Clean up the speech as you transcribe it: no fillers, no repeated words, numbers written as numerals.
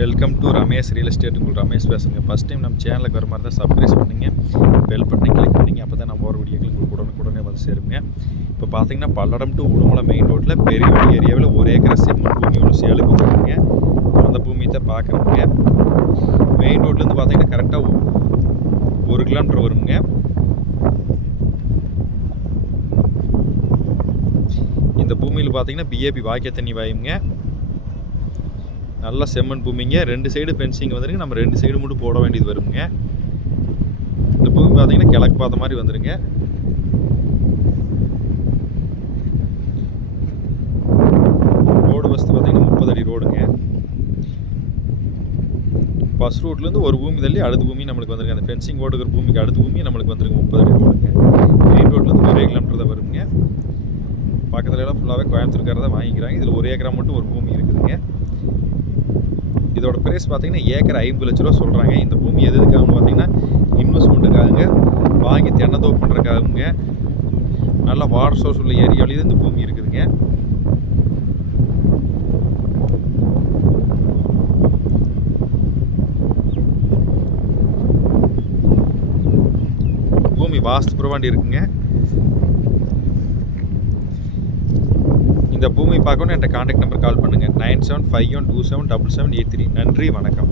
Welcome to Ramesh real estate. உங்களுக்கு ரமேஷ் பேசுங்க. First time நம்ம சேனலுக்கு வர மாதிரி தான் சப்ஸ்கிரைப் பண்ணுங்கள், பெல் பட்டனை கிளிக் பண்ணிங்க. அப்போ தான் நம்ம போகிற வீடியோக்கள் உங்களுக்கு உடனே வந்து சேருங்க. இப்போ பார்த்தீங்கன்னா பல்லடம் டு உடுமலை மெயின் ரோட்டில் பெரிய ஏரியாவில் ஒரு ஏக்கரை செம்மண் பூமி ஒன்று சேலுக்கு வந்துருக்குங்க. அந்த பூமியை தான் பார்க்குறோங்க. மெயின் ரோட்லேருந்து பார்த்தீங்கன்னா கரெக்டாக 1 கிலோமீட்டர் வருங்க. இந்த பூமியில் பார்த்தீங்கன்னா பிஏபி வாய்க்கால் தண்ணி வாயுங்க. நல்லா செம்மண் பூமிங்க. 2 சைடு ஃபென்சிங் வந்துருங்க. நம்ம 2 சைடு மட்டும் போட வேண்டியது வருங்க. இந்த பூமி பார்த்தீங்கன்னா கிழக்கு பார்த்த மாதிரி வந்துருங்க. ரோடு வசதி பார்த்தீங்கன்னா 30 அடி ரோடுங்க. பஸ் ரூட்லேருந்து ஒரு பூமி தள்ளி அடுத்த பூமி நம்மளுக்கு வந்துருங்க. அந்த ஃபென்சிங் ஓடுகிற பூமிக்கு அடுத்த பூமி நம்மளுக்கு வந்துருங்க. 30 அடி ரோடுங்க. மெயின் ரோட்லேருந்து 1 கிலோமீட்டர் தான் வருங்க. பக்கத்துல எல்லாம் ஃபுல்லாகவே கோயம்புத்தூர்காரதான் வாங்கிக்கிறாங்க. இதில் 1 ஏக்கரா மட்டும் ஒரு பூமி இருக்குதுங்க. இதோட ப்ரைஸ் பார்த்தீங்கன்னா ஏக்கர் 50 லட்ச ரூபா சொல்கிறாங்க. இந்த பூமி எதுக்காகன்னு பார்த்தீங்கன்னா இன்வெஸ்ட்மெண்ட்டுக்காகுங்க, வாங்கி தென்னந்தோப்பு பண்ணுறதுக்காகுங்க. நல்லா வாட்டர் சோர்ஸ் உள்ள ஏரியாவிலேயே இந்த பூமி இருக்குதுங்க. பூமி வாஸ்து புறவாண்டி இருக்குங்க. இந்த பூமி பார்க்கணும் என்கிட்ட கான்டாக்ட் நம்பர் கால் பண்ணுங்கள். 9751277783. நன்றி, வணக்கம்.